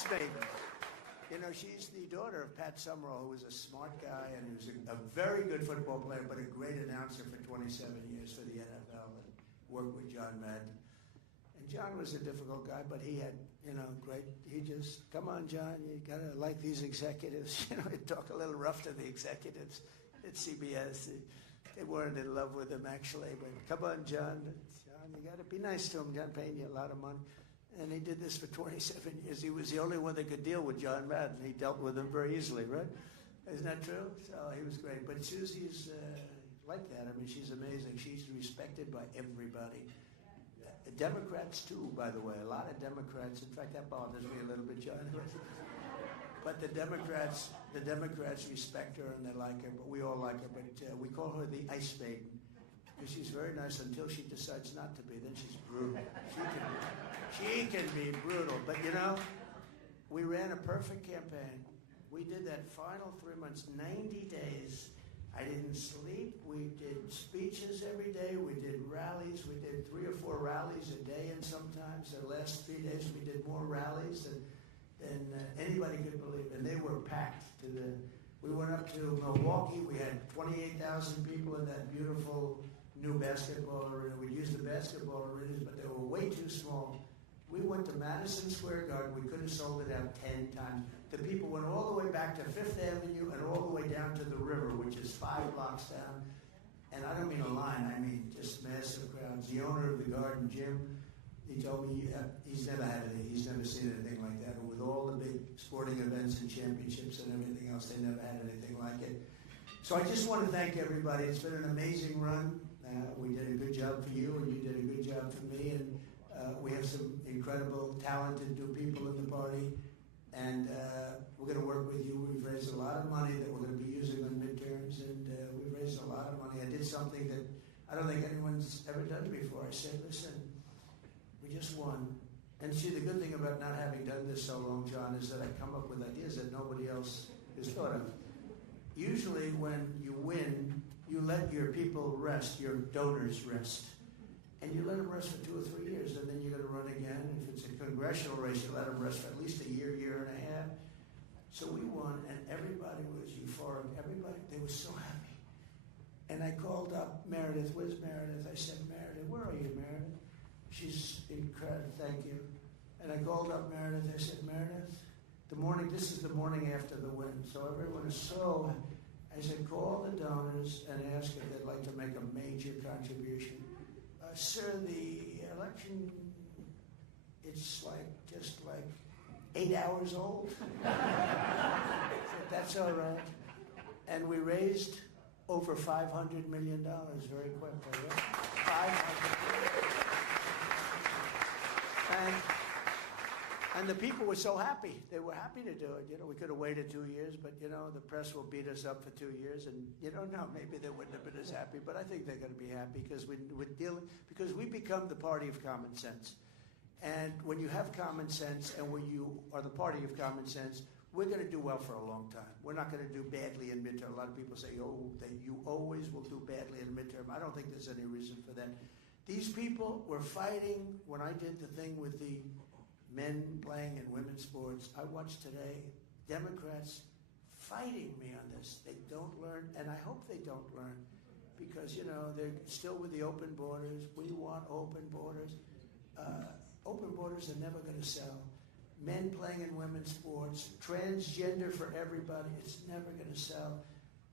ice maiden. You know, she's the daughter of Pat Summerall, who was a smart guy and who was a very good football player, but a great announcer for 27 years for the NFL and worked with John Madden. And John was a difficult guy, but he had, you know, great, he just, come on, John, you got to like these executives. You know, he'd talk a little rough to the executives at CBS. They weren't in love with him, actually, but come on, John, you got to be nice to him. John paying you a lot of money. And he did this for 27 years. He was the only one that could deal with John Madden. He dealt with him very easily, right? Isn't that true? So he was great. But Susie's like that. I mean, she's amazing. She's respected by everybody. Democrats, too, by the way. A lot of Democrats. In fact, that bothers me a little bit, John. But the Democrats respect her and they like her. But we all like her. But we call her the Ice Maiden. Because she's very nice until she decides not to be. Then she's brutal. She can be brutal. But, you know, we ran a perfect campaign. We did that final 3 months, 90 days. I didn't sleep. We did speeches every day. We did rallies. We did 3 or 4 rallies a day, and sometimes the last 3 days we did more rallies than anybody could believe. And they were packed. We went up to Milwaukee. We had 28,000 people in that beautiful new basketball arena. We used the basketball arenas, but they were way too small. We went to Madison Square Garden. We could have sold it out 10 times. The people went all the way back to Fifth Avenue and all the way down to the river, which is 5 blocks down. And I don't mean a line. I mean just massive crowds. The owner of the Garden, Jim, he told me he's never seen anything like that. And with all the big sporting events and championships and everything else, they never had anything like it. So I just want to thank everybody. It's been an amazing run. We did a good job for you, and you did a good job for me. And we have some incredible, talented new people in the party. And we're going to work with you. We've raised a lot of money that we're going to be using on midterms. And we've raised a lot of money. I did something that I don't think anyone's ever done before. I said, listen, we just won. And see, the good thing about not having done this so long, John, is that I come up with ideas that nobody else has thought of. Usually when you win, you let your people rest, your donors rest. And you let them rest for 2 or 3 years, and then you're going to run again. If it's a congressional race, you let them rest for at least a year, year and a half. So we won, and everybody was euphoric. Everybody, they were so happy. And I called up Meredith. Where's Meredith? I said, Meredith, where are you, Meredith? She's incredible, thank you. And I called up Meredith. I said, Meredith, this is the morning after the win. So everyone is so, I said, call the donors and ask if they'd like to make a major contribution. Sir, the election, it's just like 8 hours old. Said, that's all right. And we raised over $500 million very quickly. Right? 500 million. And the people were so happy. They were happy to do it. You know, we could have waited 2 years, but, you know, the press will beat us up for 2 years. And you don't know, maybe they wouldn't have been as happy. But I think they're going to be happy because because we become the party of common sense. And when you have common sense and when you are the party of common sense, we're going to do well for a long time. We're not going to do badly in midterm. A lot of people say, that you always will do badly in midterm. I don't think there's any reason for that. These people were fighting when I did the thing with the men playing in women's sports. I watched today Democrats fighting me on this. They don't learn, and I hope they don't learn, because, you know, they're still with the open borders. We want open borders. Open borders are never going to sell. Men playing in women's sports, transgender for everybody, it's never going to sell.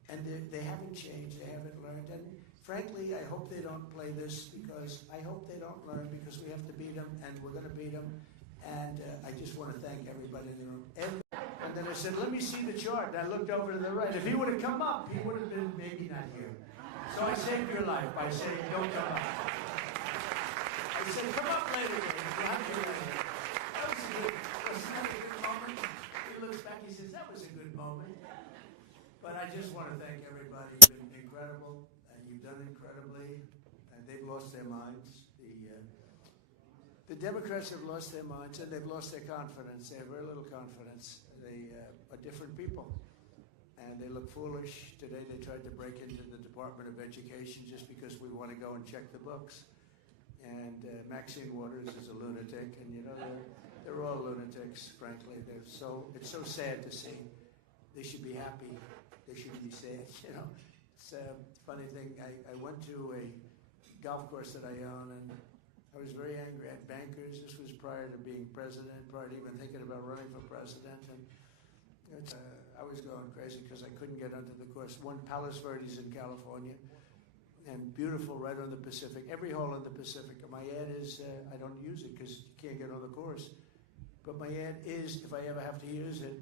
And they haven't changed. They haven't learned. And frankly, I hope they don't play this, because I hope they don't learn, because we have to beat them, and we're going to beat them. And I just want to thank everybody in the room. And then I said, let me see the chart. And I looked over to the right. If he would have come up, he would have been maybe not here. So I saved your life by saying, don't come up. I said, come up later. That was wasn't that a good moment? He looks back, he says, that was a good moment. But I just want to thank everybody. You've been incredible, and you've done incredibly. And they've lost their minds. The Democrats have lost their minds, and they've lost their confidence. They have very little confidence. They are different people, and they look foolish. Today they tried to break into the Department of Education just because we want to go and check the books. And Maxine Waters is a lunatic, and, you know, They're all lunatics, frankly. It's so sad to see. They should be happy. They shouldn't be sad, you know. It's a funny thing. I went to a golf course that I own, and I was very angry at bankers. This was prior to being president, prior to even thinking about running for president. And I was going crazy because I couldn't get onto the course. One, Palos Verdes in California, and beautiful right on the Pacific. Every hole in the Pacific. And my ad is, I don't use it because you can't get on the course. But my ad is, if I ever have to use it,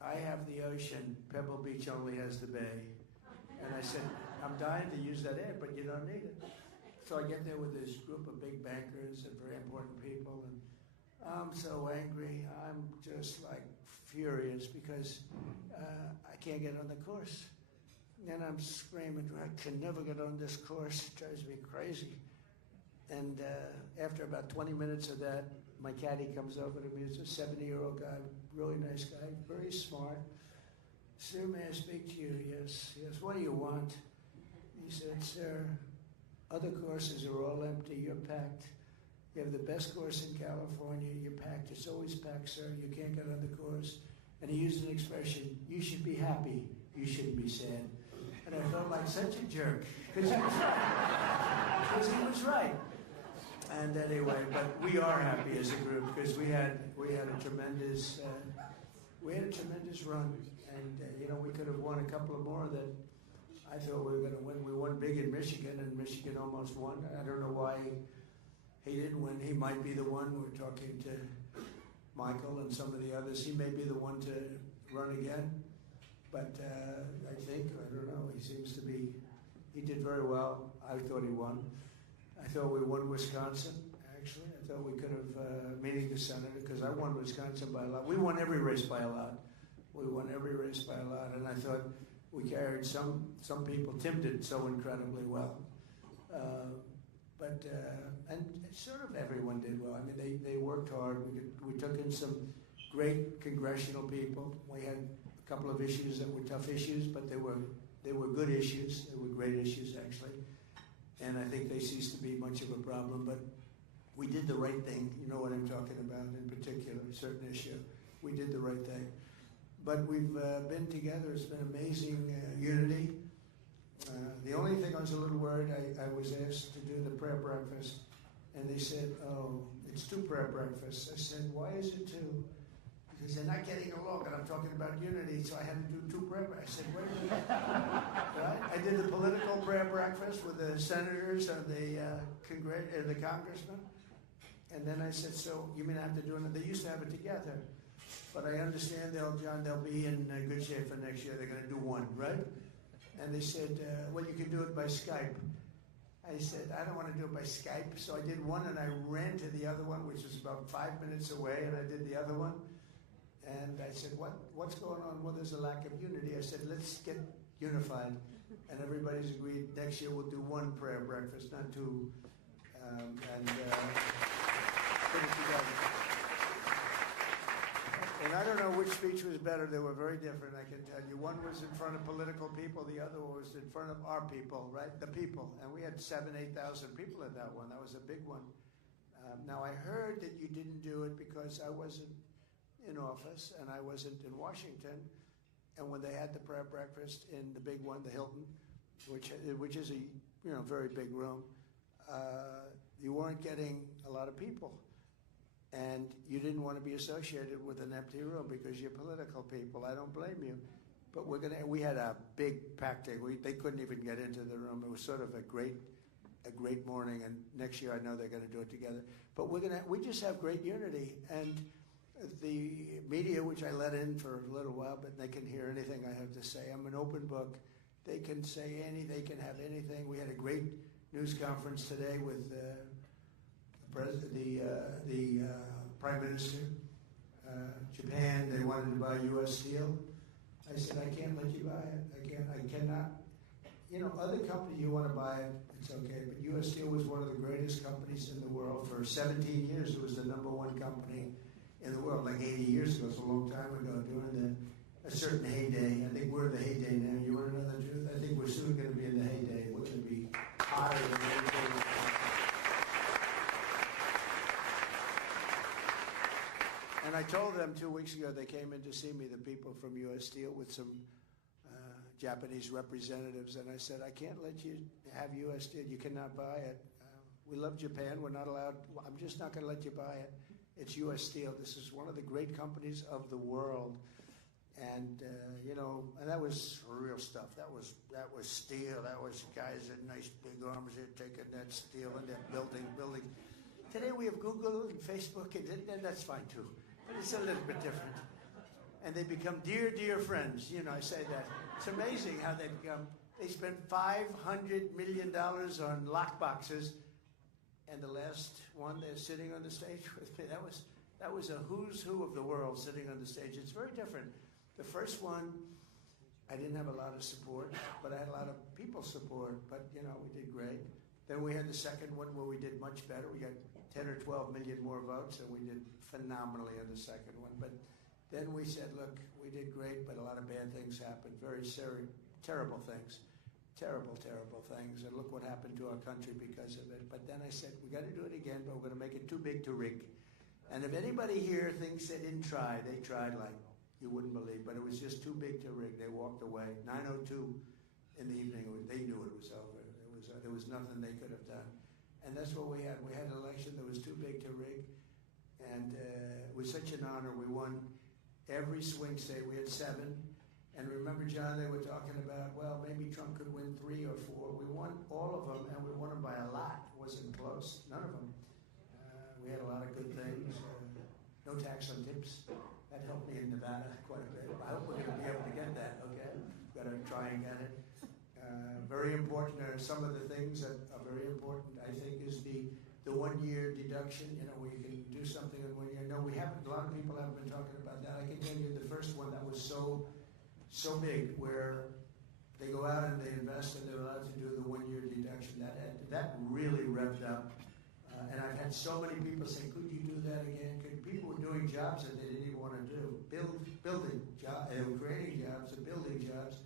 I have the ocean, Pebble Beach only has the bay. And I said, I'm dying to use that ad, but you don't need it. So I get there with this group of big bankers and very important people, and I'm so angry. I'm just like furious because I can't get on the course. And I'm screaming, I can never get on this course. It drives me crazy. And after about 20 minutes of that, my caddy comes over to me. It's a 70-year-old guy, really nice guy, very smart. Sir, may I speak to you? Yes. Yes. What do you want? He said, sir, other courses are all empty. You're packed. You have the best course in California. You're packed. It's always packed, sir. You can't get on the course. And he used an expression, you should be happy. You shouldn't be sad. And I felt like such a jerk because he was right. Because he was right. And anyway, but we are happy as a group because we had a tremendous run, and you know, we could have won a couple of more that I thought we were going to win. We won big in Michigan, and Michigan almost won. I don't know why he didn't win. He might be the one. We're talking to Michael and some of the others. He may be the one to run again, but I don't know. He seems to be. He did very well. I thought he won. I thought we won Wisconsin, actually. I thought we could have, meeting the senator, because I won Wisconsin by a lot. We won every race by a lot. We won every race by a lot, and I thought we carried some people. Tim did so incredibly well. And sort of everyone did well. I mean, they worked hard. We took in some great congressional people. We had a couple of issues that were tough issues, but they were good issues. They were great issues, actually. And I think they ceased to be much of a problem, but we did the right thing. You know what I'm talking about in particular, a certain issue. We did the right thing. But we've been together. It's been amazing unity. The only thing I was a little worried, I was asked to do the prayer breakfast, and they said, oh, it's 2 prayer breakfasts. I said, why is it 2? Because they're not getting along, and I'm talking about unity, so I had to do 2 prayer breakfasts. I said, wait a minute. Right? I did the political prayer breakfast with the senators and the congressmen. And then I said, so you mean I have to do it? They used to have it together. But I understand, they'll be in good shape for next year. They're going to do 1, right? And they said, well, you can do it by Skype. I said, I don't want to do it by Skype. So I did 1, and I ran to the other one, which was about 5 minutes away, and I did the other one. And I said, what's going on? Well, there's a lack of unity. I said, let's get unified. And everybody's agreed next year we'll do 1 prayer breakfast, not 2. Put it together. And I don't know which speech was better. They were very different, I can tell you. One was in front of political people. The other was in front of our people, right? The people. And we had 7,000, 8,000 people at that one. That was a big one. Now, I heard that you didn't do it because I wasn't in office and I wasn't in Washington. And when they had the prayer breakfast in the big one, the Hilton, which is a very big room, you weren't getting a lot of people. And you didn't want to be associated with an empty room because you're political people. I don't blame you. But we had a big packed day. They couldn't even get into the room. It was sort of a great morning. And next year, I know they're going to do it together. But we just have great unity. And the media, which I let in for a little while, but they can hear anything I have to say. I'm an open book. They can say anything. They can have anything. We had a great news conference today with the Prime Minister. Japan, they wanted to buy U.S. steel. I said, I can't let you buy it. I cannot. Other companies, you want to buy it, it's okay. But U.S. Steel was one of the greatest companies in the world. For 17 years, it was the #1 company in the world, like 80 years ago. It's a long time ago, during a certain heyday. I think we're in the heyday now. You want to know the truth? I think we're soon going to be in the heyday. We're going to be hotter than anything. when I told them 2 weeks ago, they came in to see me, the people from U.S. Steel, with some Japanese representatives, and I said, I can't let you have U.S. Steel. You cannot buy it. We love Japan. We're not allowed. I'm just not going to let you buy it. It's U.S. Steel. This is one of the great companies of the world. And, and that was real stuff. That was steel. That was guys with nice big arms. They're taking that steel and they're building. Today we have Google and Facebook, and that's fine too. But it's a little bit different. And they become dear, dear friends. I say that. It's amazing how they become. They spent $500 million on lock boxes. And the last one, they're sitting on the stage with me. That was a who's who of the world sitting on the stage. It's very different. The first one, I didn't have a lot of support, but I had a lot of people support. But, we did great. Then we had the second one where we did much better. We got 10 or 12 million more votes, and we did phenomenally on the second one. But then we said, look, we did great, but a lot of bad things happened. Very terrible things. Terrible, terrible things. And look what happened to our country because of it. But then I said, we got to do it again, but we're going to make it too big to rig. And if anybody here thinks they didn't try, they tried like you wouldn't believe. But it was just too big to rig. They walked away. 9:02 in the evening, they knew it was over. There was nothing they could have done. And that's what we had. We had an election that was too big to rig. And it was such an honor. We won every swing state. We had 7. And remember, John, they were talking about, well, maybe Trump could win 3 or 4. We won all of them, and we won them by a lot. It wasn't close. None of them. We had a lot of good things. No tax on tips. That helped me in Nevada quite a bit. I hope we're going to be able to get that, okay? Got to try and get it. Very important. Some of the things that are very important, I think, is the 1-year deduction. Where you can do something in 1 year. No, we haven't. A lot of people haven't been talking about that. I can tell you the first one that was so big, where they go out and they invest and they're allowed to do the 1-year deduction. That really revved up. And I've had so many people say, could you do that again? People were doing jobs that they didn't even want to do. Building jobs, they were creating jobs and building jobs.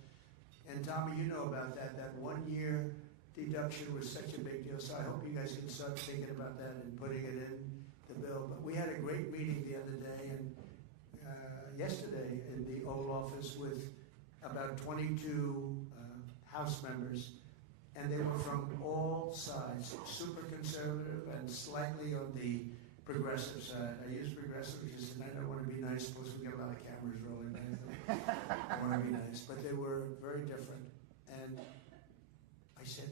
And Tommy, you know about that. That 1-year deduction was such a big deal. So I hope you guys can start thinking about that and putting it in the bill. But we had a great meeting the other day and yesterday in the Oval Office with about 22 House members, and they were from all sides, super conservative and slightly on the progressive side. I use progressive because tonight I want to be nice, plus we get a lot of cameras rolling. I want to be nice, but they were very different. And I said,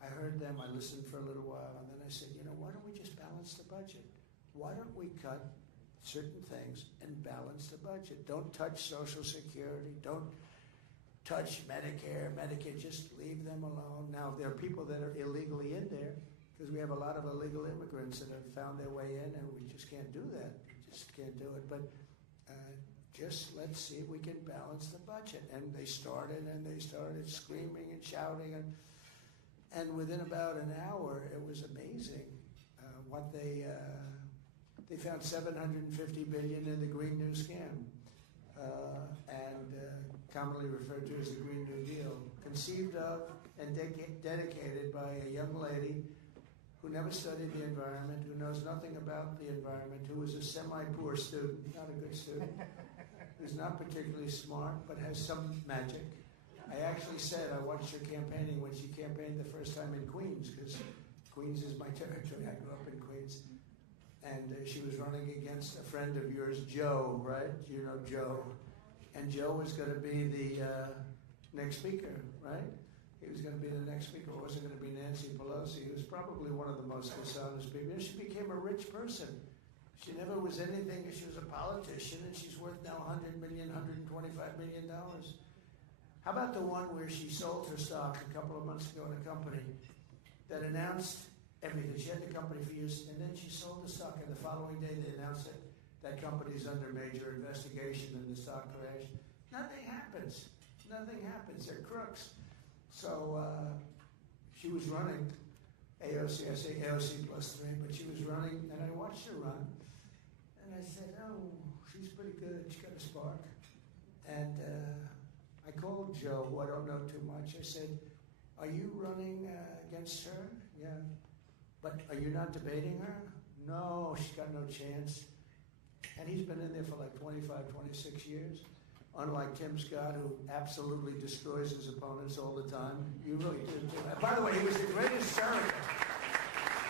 I heard them, I listened for a little while, and then I said, why don't we just balance the budget? Why don't we cut certain things and balance the budget? Don't touch Social Security. Don't touch Medicare, Medicaid. Just leave them alone. Now, there are people that are illegally in there because we have a lot of illegal immigrants that have found their way in, and we just can't do that. We just can't do it. But just let's see if we can balance the budget. And they started screaming and shouting. And within about an hour, it was amazing what they found $750 billion in the Green New Scam, and commonly referred to as the Green New Deal, conceived of and dedicated by a young lady who never studied the environment, who knows nothing about the environment, who was a semi-poor student, not a good student, who's not particularly smart, but has some magic. I actually said I watched her campaigning when she campaigned the first time in Queens, because Queens is my territory. I grew up in Queens. And she was running against a friend of yours, Joe, right? You know Joe. And Joe was going to be the next speaker, right? He was going to be the next speaker. It wasn't going to be Nancy Pelosi. He was probably one of the most dishonest people. She became a rich person. She never was anything. She was a politician, and she's worth now $100 million, $125 million. How about the one where she sold her stock a couple of months ago in a company that announced everything? She had the company for years, and then she sold the stock, and the following day they announced that that company's under major investigation and the stock crashed. Nothing happens. Nothing happens. They're crooks. So she was running AOC. I say AOC plus 3, but she was running, and I watched her run, and I said, oh, she's pretty good. She's got a spark. And I called Joe, who I don't know too much. I said, are you running against her? Yeah. But are you not debating her? No, she's got no chance. And he's been in there for like 25, 26 years. Unlike Tim Scott, who absolutely destroys his opponents all the time. You really did. By the way, he was the greatest surrogate.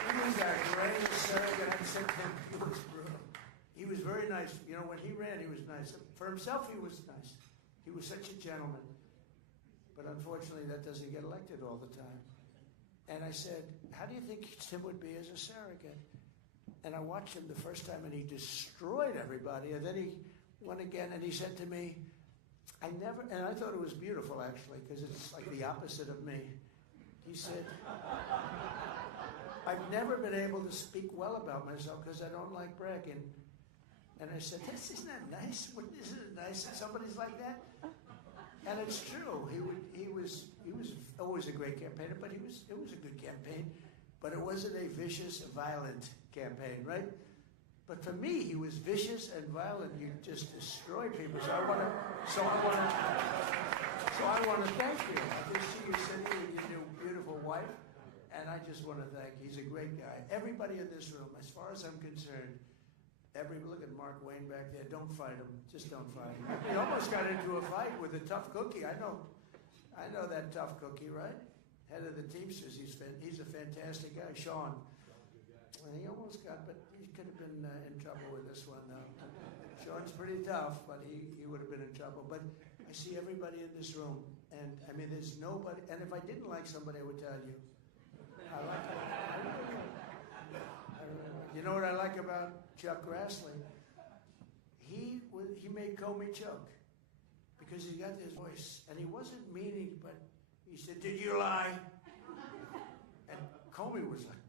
He was our greatest surrogate. I said to him, he was brutal. He was very nice. You know, when he ran, he was nice. For himself, he was nice. He was such a gentleman. But unfortunately, that doesn't get elected all the time. And I said, how do you think Tim would be as a surrogate? And I watched him the first time, and he destroyed everybody. And then he went again, and he said to me, and I thought it was beautiful, actually, because it's like the opposite of me. He said, I've never been able to speak well about myself because I don't like bragging. And I said, isn't that nice? Isn't it nice that somebody's like that? And it's true. He was always a great campaigner, but it was a good campaign. But it wasn't a vicious, violent campaign, right? But for me, he was vicious and violent. You just destroyed people. So I want to thank you. I just see you sitting with your new beautiful wife, and I just want to thank you. He's a great guy. Everybody in this room, as far as I'm concerned, look at Mark Wayne back there. Don't fight him. Just don't fight him. He almost got into a fight with a tough cookie. I know that tough cookie, right? Head of the Teamsters. He's a fantastic guy, Sean. And he almost got, but he could have been in trouble with this one, though. Sean's pretty tough, but he would have been in trouble. But I see everybody in this room, and I mean, there's nobody. And if I didn't like somebody, I would tell you. I like it. You know what I like about Chuck Grassley? He made Comey choke because he got this voice, and he wasn't meaning, but he said, "Did you lie?" And Comey was like,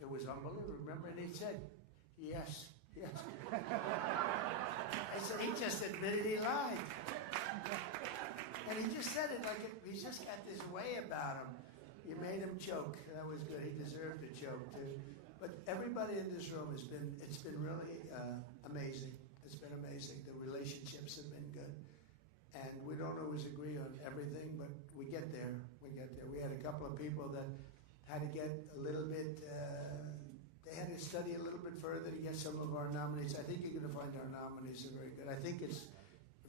it was unbelievable. Remember, and he said, "Yes, yes." I said, he just admitted he lied, and he just said it like he's just got this way about him. You made him choke. That was good. He deserved to choke too. But everybody in this room it's been really amazing. It's been amazing. The relationships have been good. And we don't always agree on everything, but we get there. We had a couple of people that had to get a little bit, they had to study a little bit further to get some of our nominees. I think you're going to find our nominees are very good. I think it's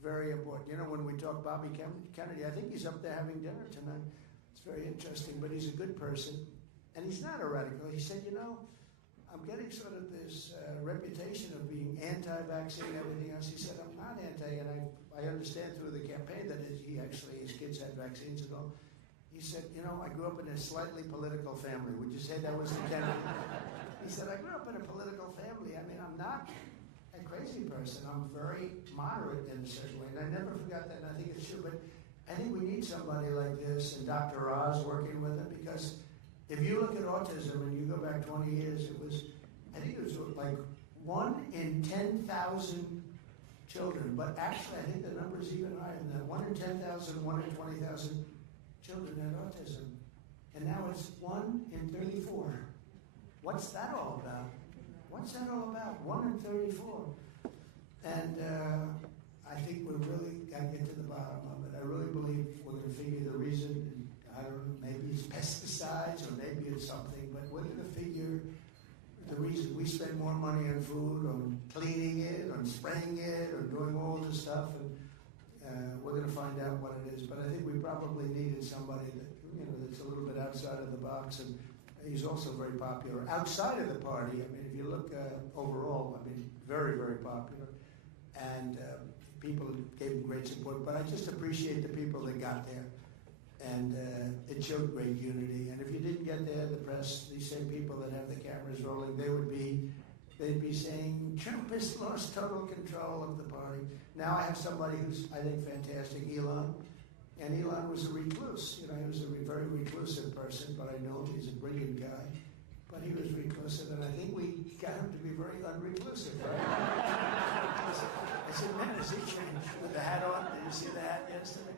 very important. You know, when we talk Bobby Kennedy, I think he's up there having dinner tonight. It's very interesting, but he's a good person. And he's not a radical. He said, you know, I'm getting sort of this reputation of being anti-vaccine and everything else. He said, I'm not anti, and I understand through the campaign that his kids had vaccines and all. He said, you know, I grew up in a slightly political family. Would you say that was the Kennedy? He said, I grew up in a political family. I mean, I'm not a crazy person. I'm very moderate in a certain way. And I never forgot that, and I think it's true. But I think we need somebody like this, and Dr. Oz working with him, because if you look at autism and you go back 20 years, I think it was like 1 in 10,000 children. But actually, I think the number is even higher than that. 1 in 10,000, 1 in 20,000 children had autism. And now it's 1 in 34. What's that all about? What's that all about? 1 in 34. And I think we really got to get to the bottom of it. I really believe we're going to figure the reason. I don't know, maybe it's pesticides or maybe it's something, but we're going to figure the reason. We spend more money on food, on cleaning it, on spraying it, on doing all this stuff, and we're going to find out what it is. But I think we probably needed somebody that, you know, that's a little bit outside of the box, and he's also very popular. Outside of the party, I mean, if you look overall, I mean, very, very popular. And people gave him great support, but I just appreciate the people that got there. And it showed great unity. And if you didn't get there, the press, these same people that have the cameras rolling, they'd be saying, Trump has lost total control of the party. Now I have somebody who's, I think, fantastic, Elon. And Elon was a recluse. You know, he was a very reclusive person, but I know he's a brilliant guy. But he was reclusive, and I think we got him to be very unreclusive, right? I said, man, has he changed with the hat on? Did you see the hat yesterday?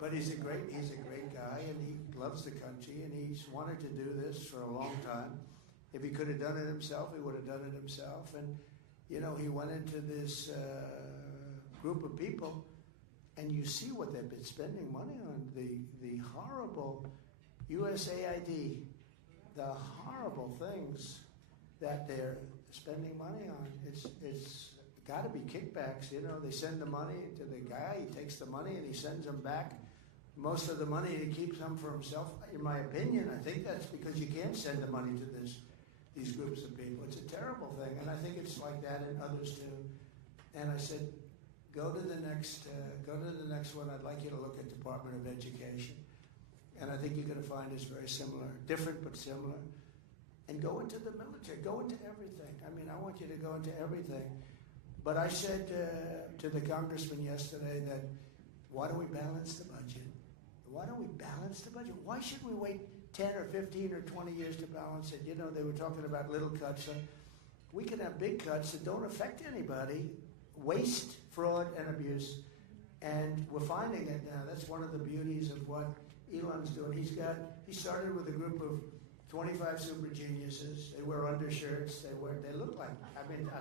But he's a great guy, and he loves the country, and he's wanted to do this for a long time. If he could have done it himself, he would have done it himself. And, you know, he went into this group of people, and you see what they've been spending money on. The horrible USAID, the horrible things that they're spending money on. It's got to be kickbacks. You know, they send the money to the guy, he takes the money and he sends them back. Most of the money he keeps some for himself. In my opinion, I think that's because you can't send the money to these groups of people. It's a terrible thing, and I think it's like that in others too. And I said, go to the next one. I'd like you to look at Department of Education. And I think you're going to find it's very similar, different but similar. And go into the military, go into everything. I mean, I want you to go into everything. But I said to the congressman yesterday that, why don't we balance the budget? Why don't we balance the budget? Why should we wait 10 or 15 or 20 years to balance it? You know, they were talking about little cuts. We can have big cuts that don't affect anybody, waste, fraud, and abuse. And we're finding it now. That's one of the beauties of what Elon's doing. He started with a group of 25 super geniuses. They wear undershirts. They look like, I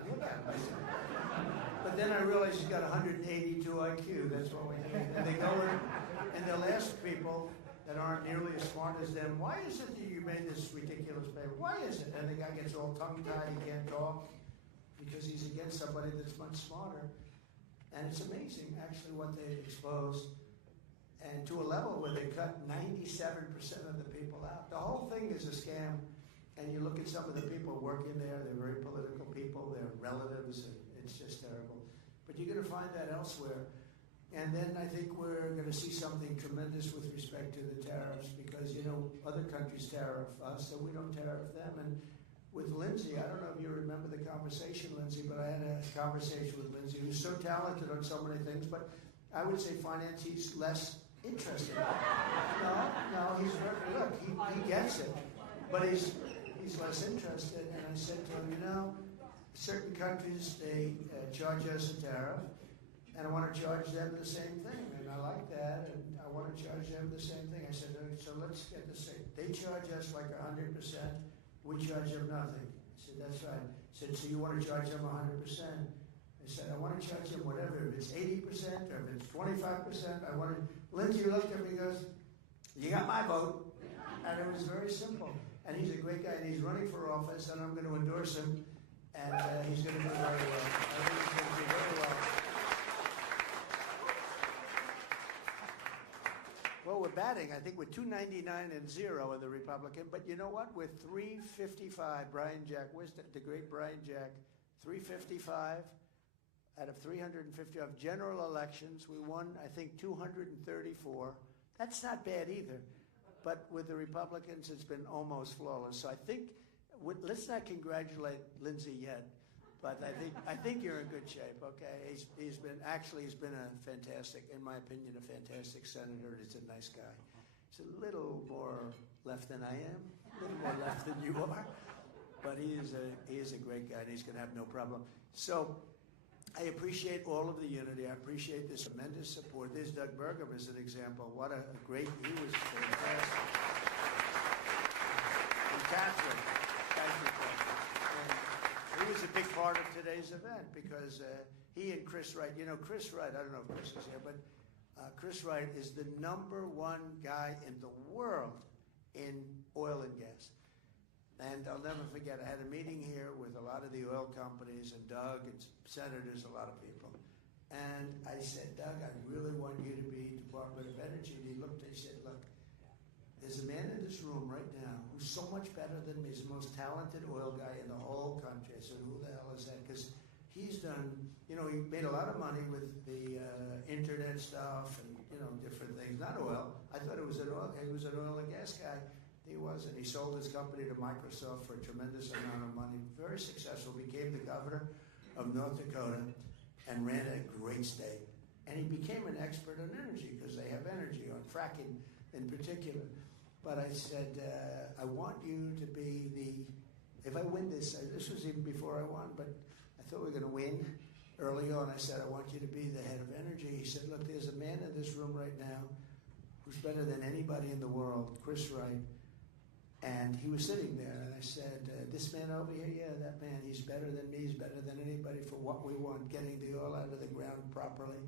look at them. But then I realized he's got 182 IQ. That's what we need. And they go in and they'll ask people that aren't nearly as smart as them, why is it that you made this ridiculous paper? Why is it? And the guy gets all tongue-tied, he can't talk, because he's against somebody that's much smarter. And it's amazing, actually, what they've exposed. And to a level where they cut 97% of the people out. The whole thing is a scam. And you look at some of the people working there, they're very political people, they're relatives, and it's just terrible. But you're going to find that elsewhere. And then I think we're going to see something tremendous with respect to the tariffs, because, you know, other countries tariff us, so we don't tariff them. And with Lindsay, I don't know if you remember the conversation, Lindsay, but I had a conversation with Lindsay, who's so talented on so many things, but I would say finance, he's less interested. No, look, he gets it, but he's less interested. And I said to him, you know, certain countries, they charge us a tariff, and I want to charge them the same thing, and I like that, and I want to charge them the same thing. I said, so let's get the same. They charge us like 100%, we charge them nothing. I said, that's right. I said, so you want to charge them 100%? I said, I want to charge them whatever, if it's 80% or if it's 25%, I want to. Lindsay looked at me and goes, you got my vote. And it was very simple. And he's a great guy, and he's running for office, and I'm going to endorse him, and he's going to do very well. I think he's going to do very well. Well, we're batting. I think we're 299 and 0 in the Republican. But you know what? We're 355. Brian Jack, where's the great Brian Jack? 355 out of 350 of general elections. We won, I think, 234. That's not bad either. But with the Republicans, it's been almost flawless. So I think, let's not congratulate Lindsay yet. But I think you're in good shape, okay? He's been a fantastic, in my opinion, a fantastic senator. He's a nice guy. He's a little more left than I am, a little more left than you are. But he is a great guy, and he's going to have no problem. So I appreciate all of the unity. I appreciate this tremendous support. There's Doug Burgum as an example. What a great, he was fantastic. And Catherine, thank you, Catherine. And he was a big part of today's event because he and Chris Wright, you know, Chris Wright, I don't know if Chris is here, but Chris Wright is the #1 guy in the world in oil and gas. And I'll never forget, I had a meeting here with a lot of the oil companies and Doug and senators, a lot of people. And I said, Doug, I really want you to be Department of Energy. And he looked and he said, look, there's a man in this room right now who's so much better than me. He's the most talented oil guy in the whole country. I said, who the hell is that? Because he's done, you know, he made a lot of money with the internet stuff and, you know, different things. Not oil. I thought he was an oil and gas guy. He wasn't. He sold his company to Microsoft for a tremendous amount of money. Very successful. Became the governor of North Dakota and ran a great state. And he became an expert on energy because they have energy, on fracking in particular. But I said, I want you to be if I win this was even before I won, but I thought we were going to win early on. I said, I want you to be the head of energy. He said, look, there's a man in this room right now who's better than anybody in the world, Chris Wright. And he was sitting there, and I said, this man over here, yeah, that man, he's better than me, he's better than anybody for what we want, getting the oil out of the ground properly.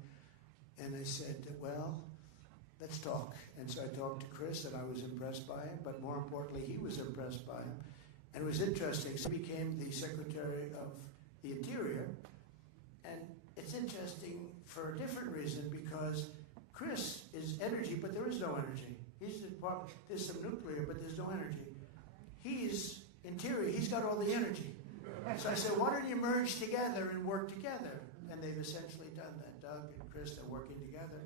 And I said, well, let's talk. And so I talked to Chris, and I was impressed by him, but more importantly, he was impressed by him. And it was interesting. So he became the Secretary of the Interior, And it's interesting for a different reason, because Chris is energy, but there is no energy. There's some nuclear, but there's no energy. He's interior. He's got all the energy. So I said, why don't you merge together and work together? And they've essentially done that. Doug and Chris are working together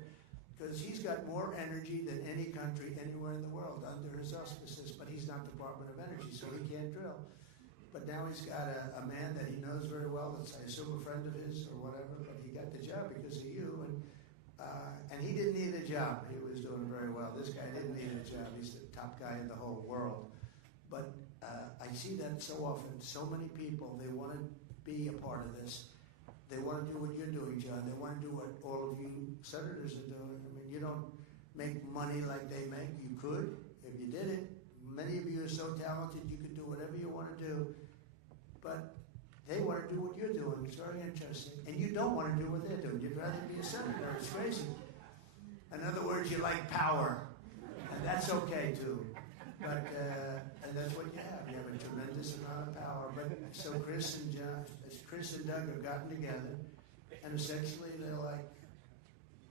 because he's got more energy than any country anywhere in the world under his auspices, but he's not Department of Energy, so he can't drill. But now he's got a man that he knows very well, that's, I assume, a friend of his or whatever, but he got the job because of you. And he didn't need a job. He was doing very well. This guy didn't need a job. He's the top guy in the whole world. But I see that so often. So many people, they want to be a part of this. They want to do what you're doing, John. They want to do what all of you senators are doing. I mean, you don't make money like they make. You could if you did it. Many of you are so talented, you could do whatever you want to do. But they want to do what you're doing. It's very interesting. And you don't want to do what they're doing. You'd rather be a senator. It's crazy. In other words, you like power. And that's okay, too. But, and that's what you have. You have a tremendous amount of power. But so Chris and Doug have gotten together, and essentially they're like,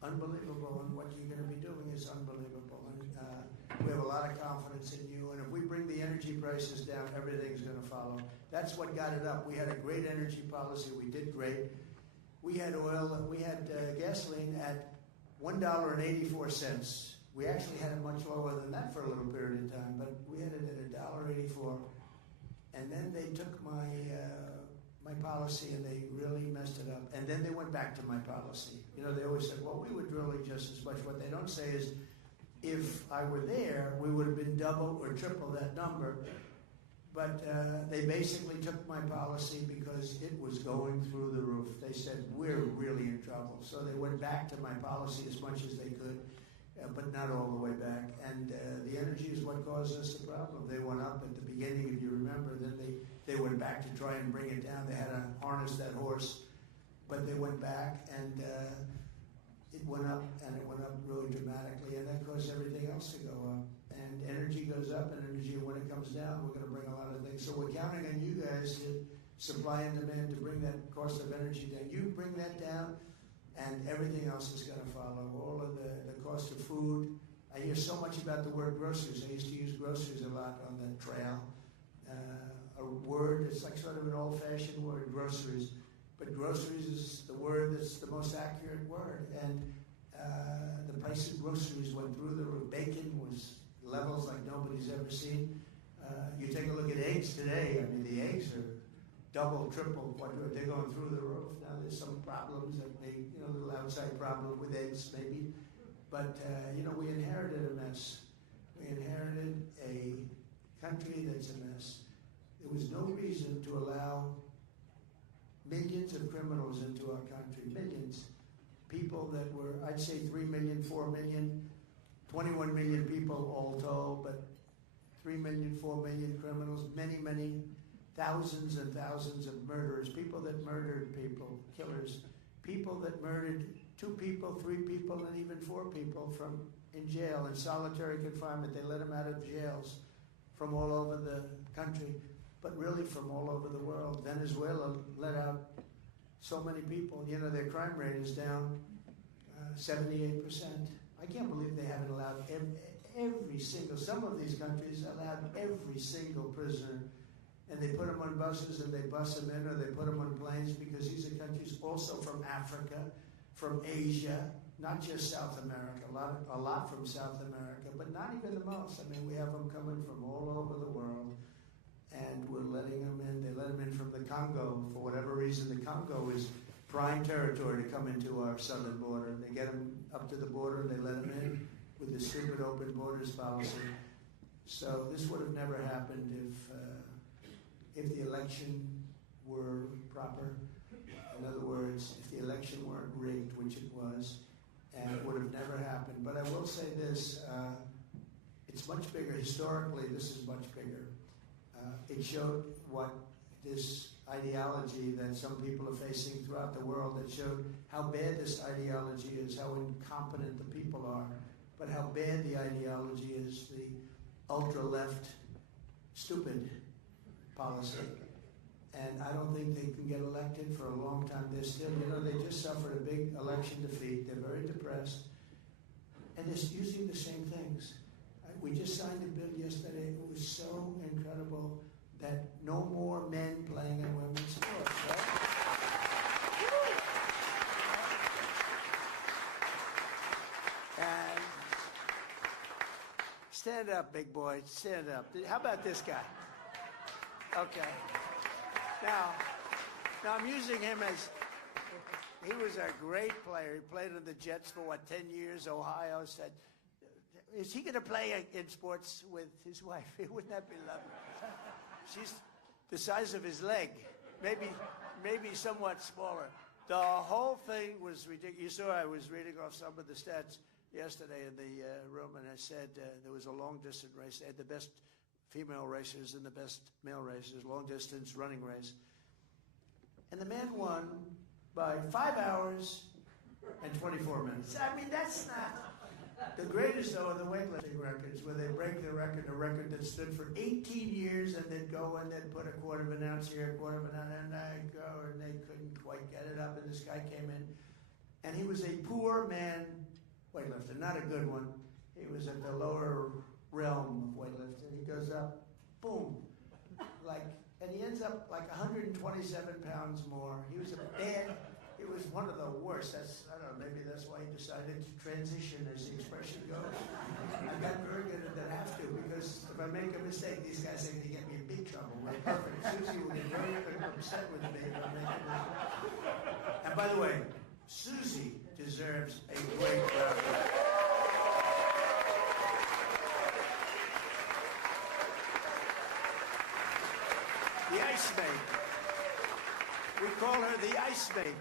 unbelievable, and what you're going to be doing is unbelievable. And we have a lot of confidence in you, and if we bring the energy prices down, everything's going to follow. That's what got it up. We had a great energy policy. We did great. We had gasoline at $1.84. We actually had it much lower than that for a little period of time, but we had it at $1.84. And then they took my policy and they really messed it up. And then they went back to my policy. You know, they always said, well, we were drilling just as much. What they don't say is, if I were there, we would have been double or triple that number. But they basically took my policy because it was going through the roof. They said, we're really in trouble. So they went back to my policy as much as they could, but not all the way back. And the energy is what caused us the problem. They went up at the beginning, if you remember. Then they went back to try and bring it down. They had to harness that horse. But they went back, and it went up, and it went up really dramatically. And that caused everything else to go up. And energy goes up, and energy, when it comes down, we're going to bring a lot of things. So we're counting on you guys to supply and demand to bring that cost of energy down. You bring that down, and everything else is going to follow. All of the cost of food. I hear so much about the word groceries. I used to use groceries a lot on the trail. A word, it's like sort of an old-fashioned word, groceries. But groceries is the word that's the most accurate word. And the price of groceries went through the roof. Bacon was levels like nobody's ever seen. You take a look at eggs today. I mean, the eggs are double, triple, quadruple. They're going through the roof. Now there's some problems that may, a little outside problem with eggs maybe. But, we inherited a mess. We inherited a country that's a mess. There was no reason to allow millions of criminals into our country. Millions. People that were, I'd say 3 million, 4 million, 21 million people all told, but 3 million, 4 million criminals, many, many thousands and thousands of murderers, people that murdered people, killers, people that murdered 2 people, 3 people, and even 4 people in jail, in solitary confinement. They let them out of jails from all over the country, but really from all over the world. Venezuela let out so many people. Their crime rate is down 78%. I can't believe they haven't allowed every single, some of these countries allowed every single prisoner, and they put them on buses and they bus them in, or they put them on planes, because these are countries also from Africa, from Asia, not just South America, a lot from South America, but not even the most. I mean, we have them coming from all over the world, and we're letting them in. They let them in from the Congo. For whatever reason, the Congo is prime territory to come into our southern border. They get them up to the border, and they let them in with the stupid open borders policy. So this would have never happened if the election were proper. In other words, if the election weren't rigged, which it was, and it would have never happened. But I will say this, it's much bigger. Historically, this is much bigger. It showed what this ideology that some people are facing throughout the world, that showed how bad this ideology is, how incompetent the people are, but how bad the ideology is, the ultra-left stupid policy. and I don't think they can get elected for a long time. They're still, they just suffered a big election defeat. They're very depressed, and they're using the same things. We just signed a bill yesterday. It was so incredible that no more men playing in women's sports, right? And stand up, big boy. Stand up. How about this guy? Okay. Now I'm using him as, he was a great player. He played on the Jets for, 10 years? Ohio said, is he going to play in sports with his wife? Wouldn't that be lovely? She's the size of his leg, maybe somewhat smaller. The whole thing was ridiculous. You saw I was reading off some of the stats yesterday in the room, and I said there was a long-distance race. They had the best female racers and the best male racers, long-distance running race. And the man won by 5 hours and 24 minutes. I mean, that's not... The greatest, though, are the weightlifting records, where they break the record that stood for 18 years, and they'd go and they'd put a quarter of an ounce here, a quarter of an ounce, and I'd go, and they couldn't quite get it up, and this guy came in, and he was a poor man weightlifter, not a good one. He was at the lower realm of weightlifting. He goes up, boom, and he ends up like 127 pounds more. He was it was one of the worst. I don't know, maybe that's why he decided to transition, as the expression goes. I got very good at that, I have to, because if I make a mistake, these guys are going to get me in big trouble. We're perfect. Susie will get very upset with me if I make a mistake. And by the way, Susie deserves a great round of applause. The Ice Maiden. We call her the Ice Maiden.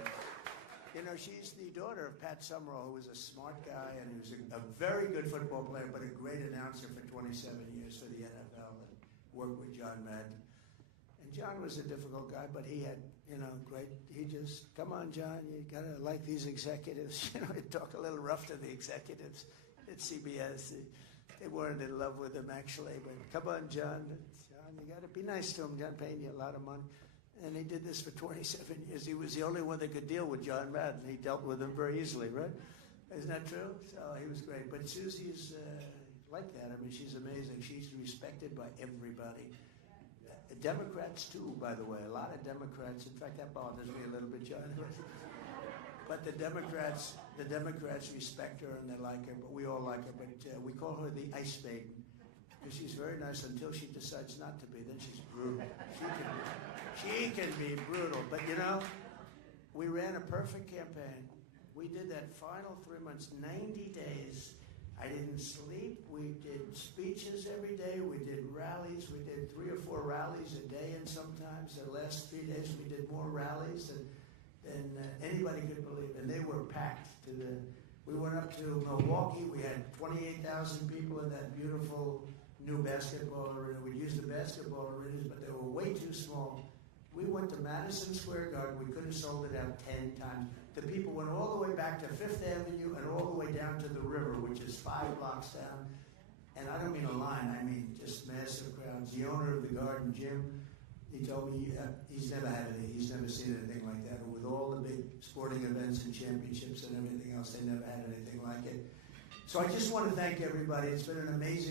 She's the daughter of Pat Summerall, who was a smart guy and he was a very good football player, but a great announcer for 27 years for the NFL and worked with John Madden. And John was a difficult guy, but he had, great, he just, come on, John, you gotta like these executives. He'd talk a little rough to the executives at CBS. They weren't in love with him, actually, but come on, John, you gotta be nice to him. John paying you a lot of money. And he did this for 27 years. He was the only one that could deal with John Madden. He dealt with him very easily, right? Isn't that true? So he was great. But Susie's like that. I mean, she's amazing. She's respected by everybody. Democrats, too, by the way. A lot of Democrats. In fact, that bothers me a little bit, John. But the Democrats respect her and they like her. But we all like her. But we call her the Ice Maiden, because she's very nice until she decides not to be. Then she's brutal. She can be brutal. But we ran a perfect campaign. We did that final 3 months, 90 days. I didn't sleep. We did speeches every day. We did rallies. We did 3 or 4 rallies a day, and sometimes the last 3 days we did more rallies than anybody could believe. And they were packed. We went up to Milwaukee. We had 28,000 people in that beautiful new basketball arena. We used the basketball arenas, but they were way too small. We went to Madison Square Garden. We could have sold it out 10 times. The people went all the way back to Fifth Avenue and all the way down to the river, which is 5 blocks down. And I don't mean a line. I mean just massive crowds. The owner of the Garden, Jim, he told me he's never seen anything like that. With all the big sporting events and championships and everything else, they never had anything like it. So I just want to thank everybody. It's been an amazing